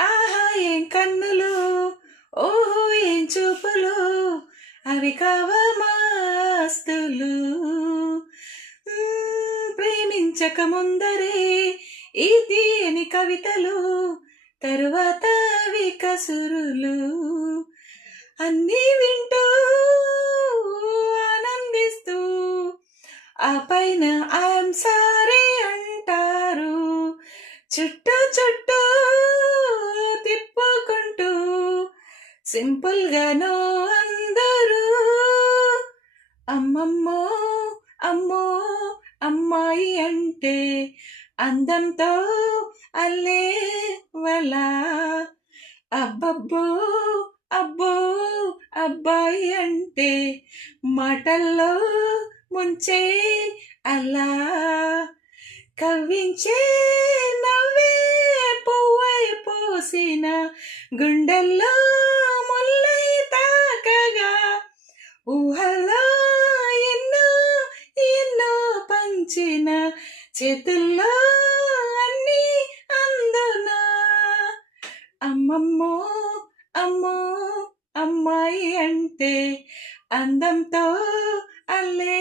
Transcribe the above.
ఆహా ఏం కన్నులు ఓహో ఏం చూపులు? అవి కావమాస్తులు ప్రేమించక ముందరే ఈ అని కవితలు తరువాత అవి కసురులు. అన్నీ వింటూ ఆనందిస్తూ ఆ పైన ఐఎమ్ సారీ అంటారు. చుట్టూ చుట్టూ సింపుల్ గానో అందరూ. అమ్మమ్మో అమ్మో అమ్మాయి అంటే అందంతో అల్లే వల. అబ్బబ్బో అబ్బో అబ్బాయి అంటే మాటల్లో ముంచే అలా కవ్వించే నవ్వే పువ్వై పోసిన గుండెల్లో ఉంచిన చేతుల్లో అన్ని అందునా? అమ్మమ్మో అమ్మో అమ్మాయి అంటే అందంతో అల్లే